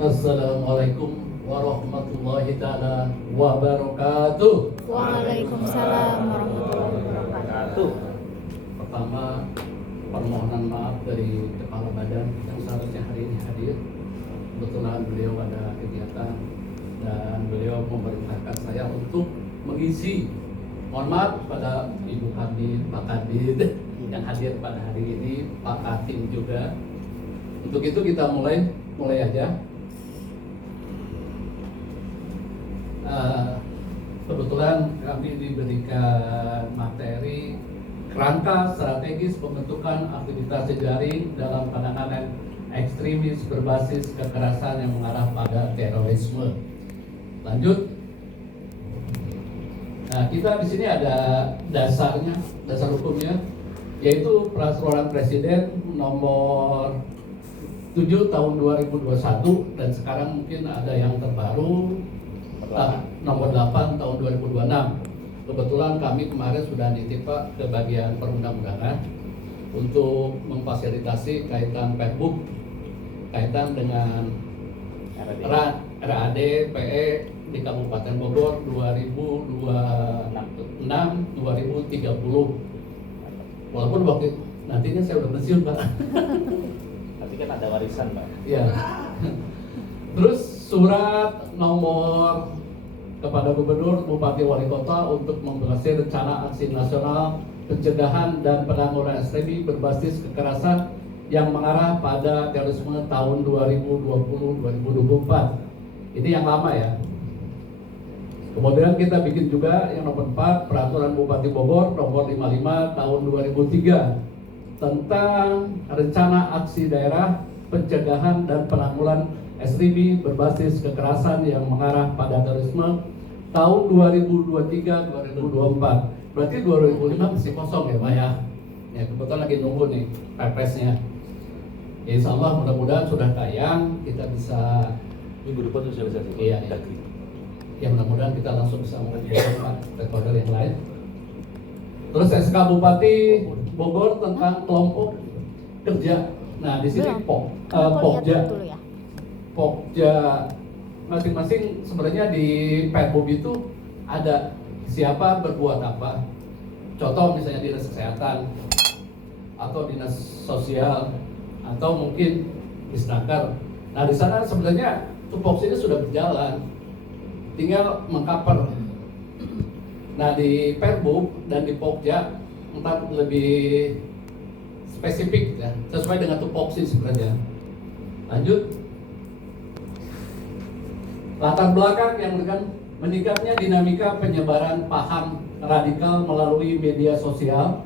Assalamualaikum warahmatullahi ta'ala wabarakatuh. Waalaikumsalam warahmatullahi wabarakatuh. Pertama, permohonan maaf dari Kepala Badan yang seharusnya hari ini hadir. Kebetulan beliau ada kegiatan dan beliau memerintahkan saya untuk mengisi. Mohon maaf pada Ibu Kadid, Pak Kadid yang hadir pada hari ini, Pak Katim juga. Untuk itu kita mulai aja. Kebetulan kami diberikan materi kerangka strategis pembentukan aktivitas jejaring dalam penanganan ekstremis berbasis kekerasan yang mengarah pada terorisme. Lanjut. Nah, kita di sini ada dasarnya, dasar hukumnya, yaitu Peraturan Presiden nomor 7 tahun 2021 dan sekarang mungkin ada yang terbaru nomor 8 tahun 2026. Kebetulan kami kemarin sudah nitip Pak ke bagian perundang-undangan untuk memfasilitasi kaitan Perbup kaitan dengan RAD PE di Kabupaten Bogor 2026-2030. Walaupun waktu nantinya saya udah pensiun Pak. Nanti kan ada warisan Pak. Iya. Terus surat nomor kepada Gubernur, Bupati, Wali Kota untuk membahas rencana aksi nasional pencegahan dan penanggulangan ekstremis berbasis kekerasan yang mengarah pada terorisme tahun 2020-2024. Ini yang lama ya. Kemudian kita bikin juga yang nomor 4, Peraturan Bupati Bogor nomor 55 tahun 2003 tentang rencana aksi daerah pencegahan dan penanggulangan ekstremis berbasis kekerasan yang mengarah pada terorisme tahun 2023-2024. Berarti 2005 masih kosong ya Pak ya. Ya kebetulan lagi nunggu nih perpresnya. Ya, insya Allah mudah-mudahan sudah tayang, kita bisa Minggu depan sosialisasi. Iya, iya. Ya mudah-mudahan kita langsung bisa mengumpulkan stakeholder yang lain. Terus SK Bupati Bogor tentang kelompok kerja. Nah di sini Pokja masing-masing sebenarnya di Perbup itu ada siapa berbuat apa. Contoh misalnya dinas kesehatan atau dinas sosial atau mungkin disnaker. Nah di sana sebenarnya tupoksi ini sudah berjalan, tinggal mengcover. Nah di Perbup dan di Pokja entah lebih spesifik ya, sesuai dengan tupoksi sebenarnya. Lanjut. Latar belakang yang dengan meningkatnya dinamika penyebaran paham radikal melalui media sosial,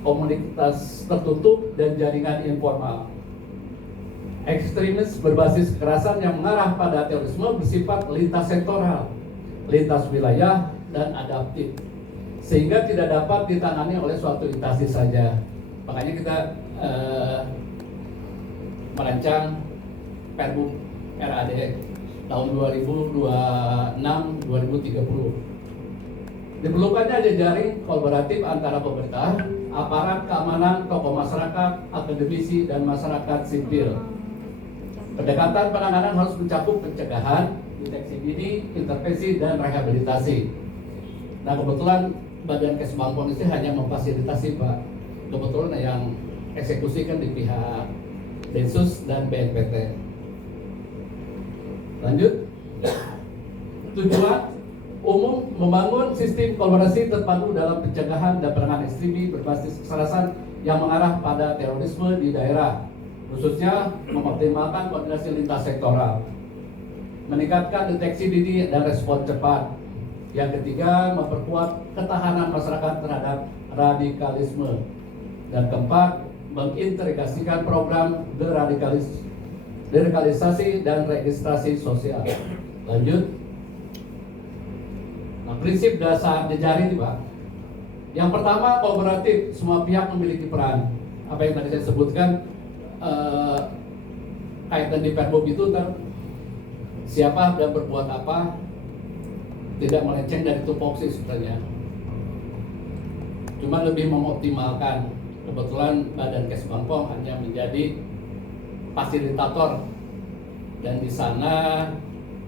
komunitas tertutup dan jaringan informal. Ekstremis berbasis kekerasan yang mengarah pada terorisme bersifat lintas sektoral, lintas wilayah dan adaptif, sehingga tidak dapat ditangani oleh suatu instansi saja. Makanya kita merancang Perbup RAD tahun 2026-2030. Diperlukannya jejaring kolaboratif antara pemerintah, aparat keamanan, tokoh masyarakat, akademisi, dan masyarakat sipil. Pendekatan penanganan harus mencakup pencegahan, deteksi dini, intervensi, dan rehabilitasi. Nah kebetulan Badan Kesbangpon ini hanya memfasilitasi Pak. Kebetulan yang eksekusi kan di pihak Densus dan BNPT. Lanjut. Tujuan umum membangun sistem kolaborasi terpadu dalam pencegahan dan penanganan ekstremis berbasis kekerasan yang mengarah pada terorisme di daerah, khususnya mengoptimalkan koordinasi lintas sektoral, meningkatkan deteksi dini dan respon cepat. Yang ketiga, memperkuat ketahanan masyarakat terhadap radikalisme. Dan keempat, mengintegrasikan program deradikalisasi dan registrasi sosial. Lanjut. Nah, prinsip dasar jejaring Pak. Yang pertama, kolaboratif, semua pihak memiliki peran. Apa yang tadi saya sebutkan kaitan di Perbup itu siapa dan berbuat apa, tidak melenceng dari tupoksi sebenarnya. Cuma lebih mengoptimalkan. Kebetulan Badan Kesbangpon hanya menjadi fasilitator dan di sana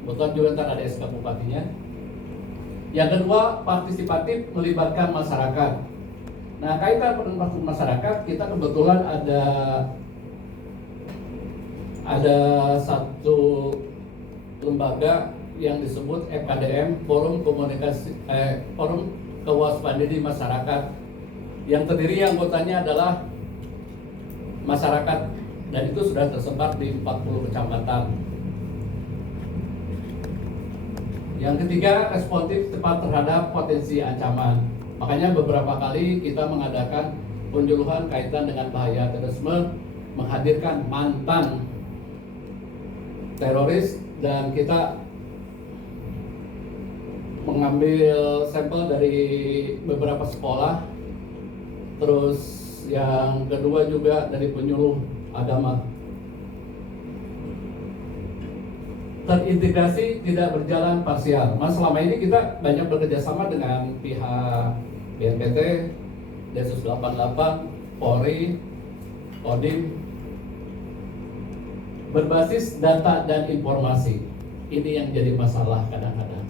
betul juga ntar ada SK Bupatinya. Yang kedua, partisipatif melibatkan masyarakat. Nah, kaitan dengan masyarakat, kita kebetulan ada satu lembaga yang disebut FKDM, Forum Kewaspadaan di Masyarakat, yang terdiri anggotanya adalah masyarakat, dan itu sudah tersebar di 40 kecamatan. Yang ketiga, responsif tepat terhadap potensi ancaman. Makanya beberapa kali kita mengadakan penyuluhan kaitan dengan bahaya terorisme, menghadirkan mantan teroris, dan kita mengambil sampel dari beberapa sekolah. Terus yang kedua juga dari penyuluh agama. Terintegrasi, tidak berjalan parsial. Mas, selama ini kita banyak bekerja sama dengan pihak BNPT, Densus 88, Polri, Kodim, berbasis data dan informasi. Ini yang jadi masalah kadang-kadang.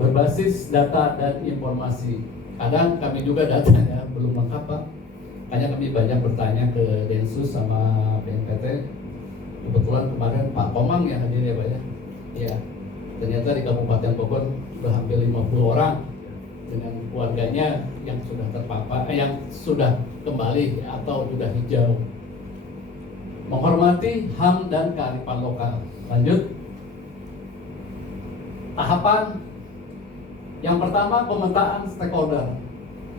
Berbasis data dan informasi. Kadang kami juga datanya belum lengkap, Pak. Makanya kami banyak bertanya ke Densus sama BNPT. Kebetulan kemarin Pak Komang yang hadir ya Pak ya. Ya, ternyata di Kabupaten Bogor sudah hampir 50 orang dengan keluarganya yang sudah terpapar, yang sudah kembali atau sudah hijau. Menghormati HAM dan kearifan lokal. Lanjut. Tahapan yang pertama, pemetaan stakeholder.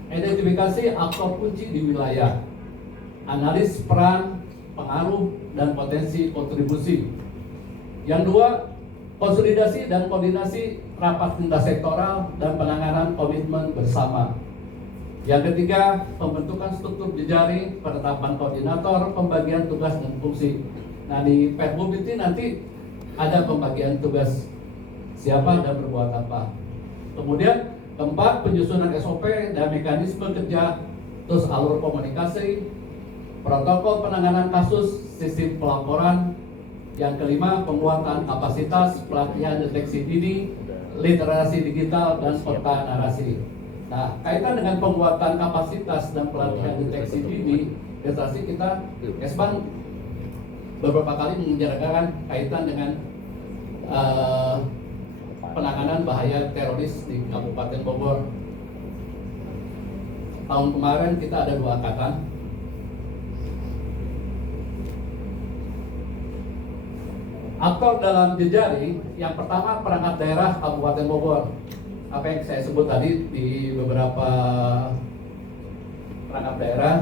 Identifikasi aktor kunci di wilayah. Analis peran, pengaruh, dan potensi kontribusi. Yang dua, konsolidasi dan koordinasi rapat lintas sektoral dan penanganan komitmen bersama. Yang ketiga, pembentukan struktur jejaring, penetapan koordinator, pembagian tugas dan fungsi. Nah, di Perbup itu nanti ada pembagian tugas siapa dan berbuat apa. Kemudian keempat, penyusunan SOP dan mekanisme kerja, terus alur komunikasi, protokol penanganan kasus, sistem pelaporan. Yang kelima, penguatan kapasitas, pelatihan deteksi dini, literasi digital, dan peta narasi. Nah, kaitan dengan penguatan kapasitas dan pelatihan deteksi dini, literasi kita, Kesbang beberapa kali menyelenggarakan kaitan dengan penanganan bahaya teroris di Kabupaten Bogor. Tahun kemarin kita ada 2 angkatan. Aktor dalam jejaring, yang pertama perangkat daerah Kabupaten Bogor. Apa yang saya sebut tadi di beberapa perangkat daerah,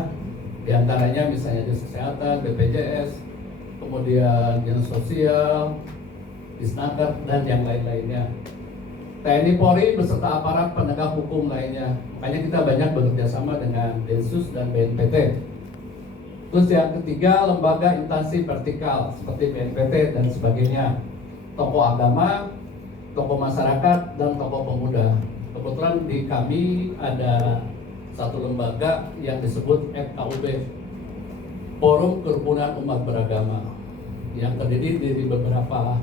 diantaranya misalnya Dinas Kesehatan, BPJS, kemudian Dinas Sosial, Disnaker, dan yang lain-lainnya. TNI Polri beserta aparat penegak hukum lainnya. Makanya kita banyak bekerja sama dengan Densus dan BNPT. Terus yang ketiga, lembaga instansi vertikal seperti BNPT dan sebagainya. Tokoh agama, tokoh masyarakat, dan tokoh pemuda. Kebetulan di kami ada satu lembaga yang disebut FKUB, Forum Kerukunan Umat Beragama, yang terdiri dari beberapa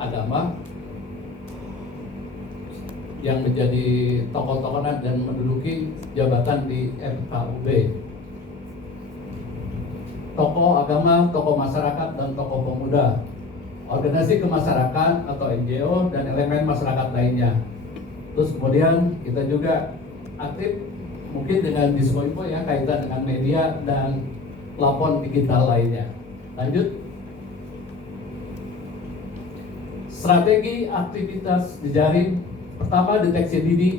agama yang menjadi tokoh-tokoh dan menduduki jabatan di FKUB. Tokoh agama, tokoh masyarakat, dan tokoh pemuda, organisasi kemasyarakatan atau NGO, dan elemen masyarakat lainnya. Terus kemudian kita juga aktif mungkin dengan Diskoinfo ya, kaitan dengan media dan platform digital lainnya. Lanjut. Strategi aktivitas jejaring. Pertama, deteksi dini.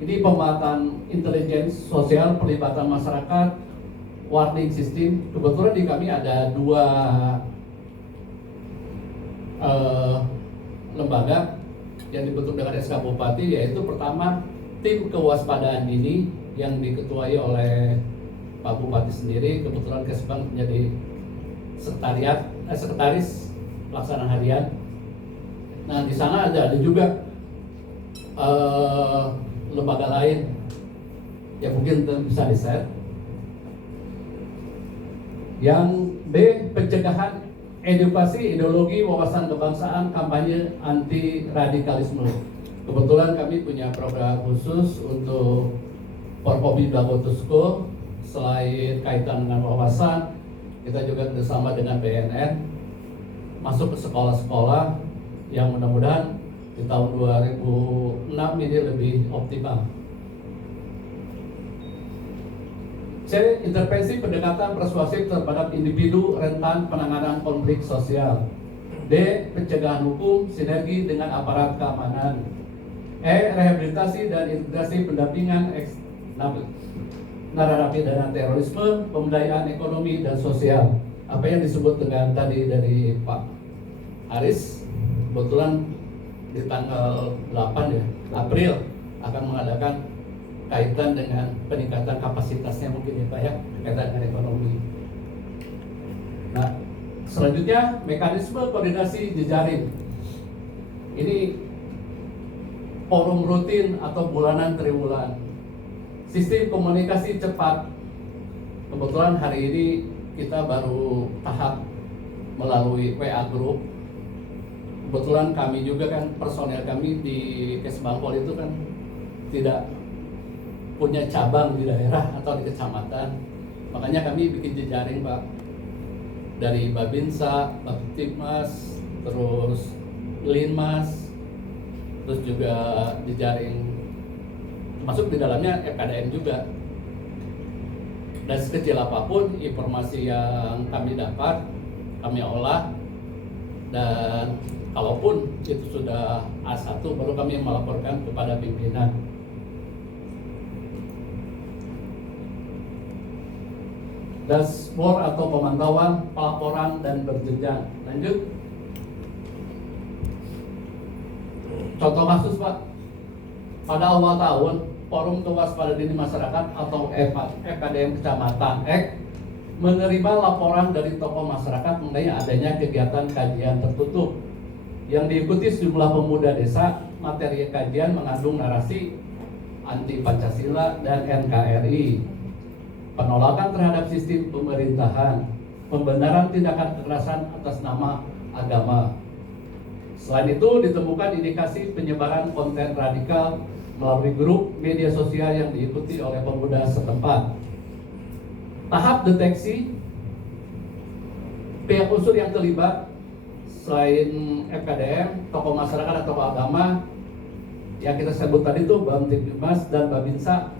Ini pemanfaatan intelijen sosial, pelibatan masyarakat, warning system. Kebetulan di kami ada 2 lembaga yang dibentuk dengan SK Bupati, yaitu pertama tim kewaspadaan dini yang diketuai oleh Pak Bupati sendiri. Kebetulan Kesbang menjadi sekretaris pelaksana harian. Nah, di sana ada juga lembaga lain yang mungkin bisa di-share. Yang B, pencegahan edukasi, ideologi, wawasan kebangsaan, kampanye anti radikalisme. Kebetulan kami punya program khusus untuk Forkopimda Go to School. Selain kaitan dengan wawasan, kita juga bersama dengan BNN masuk ke sekolah-sekolah yang mudah-mudahan di tahun 2006 ini lebih optimal. C. Intervensi pendekatan persuasif terhadap individu rentan penanganan konflik sosial. D. Pencegahan hukum sinergi dengan aparat keamanan. E. Rehabilitasi dan integrasi pendampingan narapidana terorisme, pemberdayaan ekonomi dan sosial. Apa yang disebut dengan tadi dari Pak Aris, kebetulan di tanggal 8 ya, April akan mengadakan kaitan dengan peningkatan kapasitasnya mungkin ya Pak ya, kaitan dengan ekonomi. Nah, selanjutnya mekanisme koordinasi jejaring. Ini forum rutin atau bulanan triwulan. Sistem komunikasi cepat. Kebetulan hari ini kita baru tahap melalui WA Group. Kebetulan kami juga kan, personel kami di Kesbangpol itu kan tidak punya cabang di daerah atau di kecamatan. Makanya kami bikin jejaring Pak, dari Babinsa, Babtipmas, terus Linmas, terus juga jejaring masuk di dalamnya FKDM juga. Dan sekecil apapun informasi yang kami dapat, kami olah, dan kalaupun itu sudah A1 baru kami melaporkan kepada pimpinan. Dashboard atau pemantauan, pelaporan dan berjenjang. Lanjut. Contoh kasus Pak, pada awal tahun Forum Kewaspadaan Dini Masyarakat atau FKDM Kecamatan menerima laporan dari tokoh masyarakat mengenai adanya kegiatan kajian tertutup yang diikuti sejumlah pemuda desa. Materi kajian mengandung narasi anti Pancasila dan NKRI, penolakan terhadap sistem pemerintahan, pembenaran tindakan kekerasan atas nama agama. Selain itu ditemukan indikasi penyebaran konten radikal melalui grup media sosial yang diikuti oleh pemuda setempat. Tahap deteksi, pihak unsur yang terlibat selain FKDM, tokoh masyarakat atau tokoh agama yang kita sebut tadi itu Babtipmas dan Babinsa.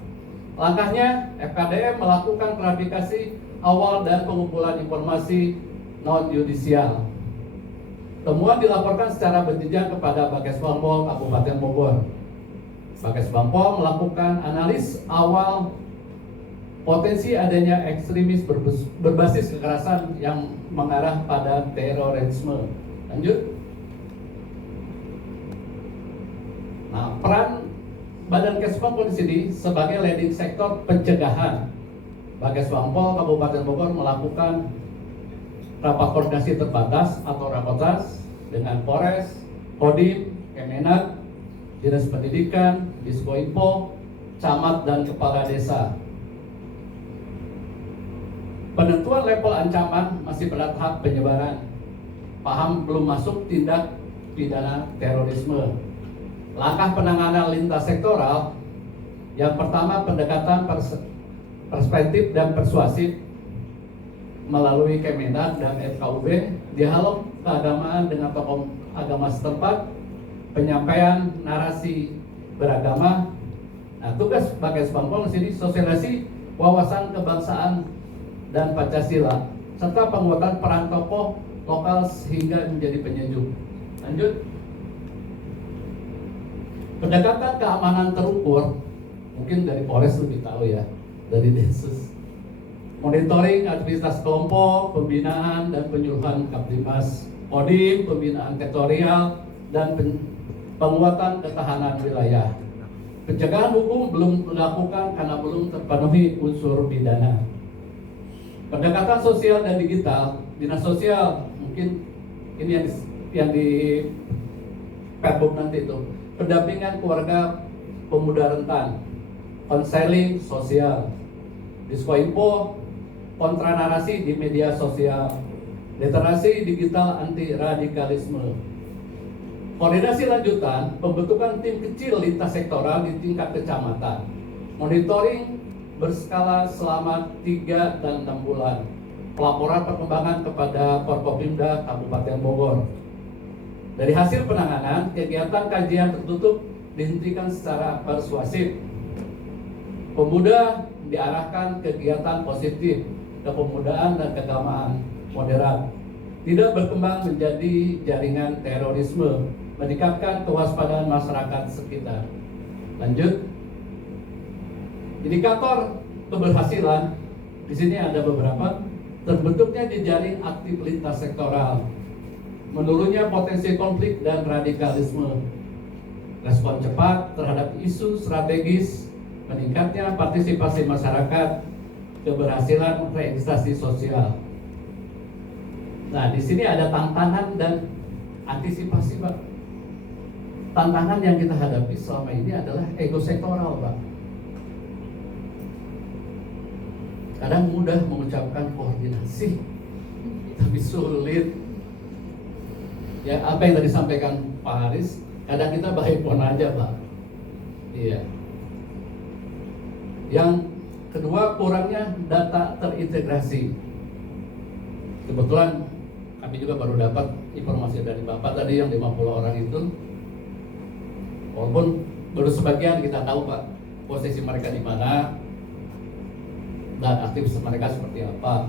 Langkahnya, FKDM melakukan klarifikasi awal dan pengumpulan informasi non yudisial. Temuan dilaporkan secara berjenjang kepada Bakesbangpol Kabupaten Bogor. Bakesbangpol melakukan analis awal potensi adanya ekstremis berbasis kekerasan yang mengarah pada terorisme. Lanjut. Nah, peran Badan Kesbangpol di sini sebagai leading sektor pencegahan. Bakesbangpol Kabupaten Bogor melakukan rapat koordinasi terbatas atau rapotas dengan Polres, Kodim, Kemenak, Dinas Pendidikan, Diskoinfo, camat dan kepala desa. Penentuan level ancaman masih pada tahap penyebaran. Paham belum masuk tindak pidana terorisme. Langkah penanganan lintas sektoral, yang pertama pendekatan perspektif dan persuasif melalui Kemenak dan FKUB, dialog keagamaan dengan tokoh agama setempat, penyampaian narasi beragama. Nah, tugas Bakesbangpol di sini sosialisasi wawasan kebangsaan dan Pancasila serta penguatan peran tokoh lokal sehingga menjadi penyejuk. Lanjut. Pendekatan keamanan terukur, mungkin dari Polres lebih tahu ya, dari Densus. Monitoring aktivitas kelompok, pembinaan dan penyuluhan Kaptimas, Kodim, pembinaan sektorial dan penguatan ketahanan wilayah. Pencegahan hukum belum dilakukan karena belum terpenuhi unsur pidana. Pendekatan sosial dan digital, dinas sosial mungkin ini yang di Perbuk nanti itu. Pendampingan keluarga pemuda rentan, konseling sosial, Diskoinfo kontranarasi di media sosial, literasi digital anti radikalisme. Koordinasi lanjutan, pembentukan tim kecil lintas sektoral di tingkat kecamatan, monitoring berskala selama 3 dan 6 bulan, pelaporan perkembangan kepada Forkopimda Kabupaten Bogor. Dari hasil penanganan, kegiatan kajian tertutup dihentikan secara persuasif. Pemuda diarahkan kegiatan positif, kepemudaan dan keagamaan moderat, tidak berkembang menjadi jaringan terorisme, meningkatkan kewaspadaan masyarakat sekitar. Lanjut. Indikator keberhasilan di sini ada beberapa. Terbentuknya jejaring aktif lintas sektoral, menurunnya potensi konflik dan radikalisme, respon cepat terhadap isu strategis, meningkatnya partisipasi masyarakat, keberhasilan registrasi sosial. Nah, di sini ada tantangan dan antisipasi, Pak. Tantangan yang kita hadapi selama ini adalah ego sektoral, Pak. Kadang mudah mengucapkan koordinasi, tapi sulit. Ya, apa yang tadi disampaikan Pak Haris, kadang kita bahipon aja, Pak. Iya. Yang kedua, kurangnya data terintegrasi. Kebetulan kami juga baru dapat informasi dari Bapak tadi yang 50 orang itu. Walaupun baru sebagian kita tahu, Pak, posisi mereka di mana dan aktivitas mereka seperti apa.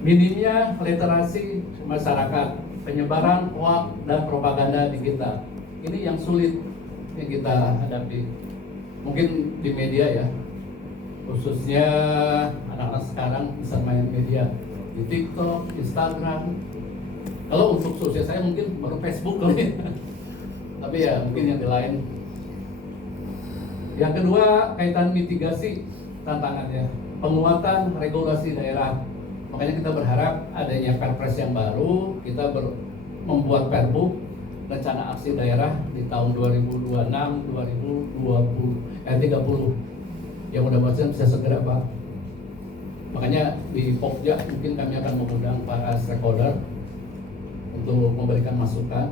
Minimnya literasi masyarakat, penyebaran hoaks dan propaganda digital. Ini yang sulit yang kita hadapi. Mungkin di media ya, khususnya anak-anak sekarang bisa main media di TikTok, Instagram. Kalau untuk sosial saya mungkin baru Facebook kali. Tapi ya mungkin yang lain. Yang kedua, kaitan mitigasi tantangannya, penguatan regulasi daerah. Makanya kita berharap adanya Perpres yang baru, kita membuat Perbu rencana aksi daerah di tahun 2026, 30. Yang mudah-mudahan bisa segera, Pak. Makanya di Pokja mungkin kami akan mengundang para stakeholder untuk memberikan masukan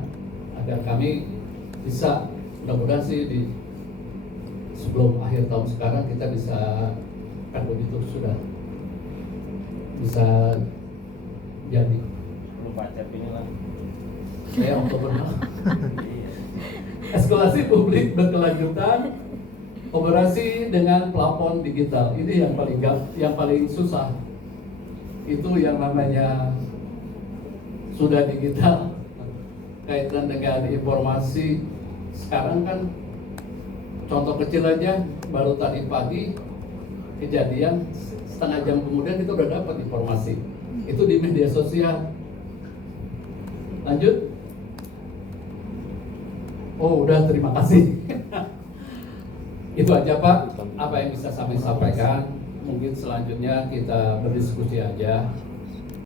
agar kami bisa, mudah-mudahan sih di sebelum akhir tahun sekarang kita bisa Perbu itu sudah bisa jadi. Belum pacet ini lah. Saya Oktober. Eskalasi publik berkelanjutan, kooperasi dengan plafon digital. Ini yang paling susah. Itu yang namanya sudah digital, kaitan dengan informasi. Sekarang kan contoh kecil aja, baru tadi pagi kejadian, setengah jam kemudian kita udah dapat informasi. Itu di media sosial. Lanjut. Oh, udah, terima kasih. Itu aja, Pak, apa yang bisa kami sampaikan. Mungkin selanjutnya kita berdiskusi aja.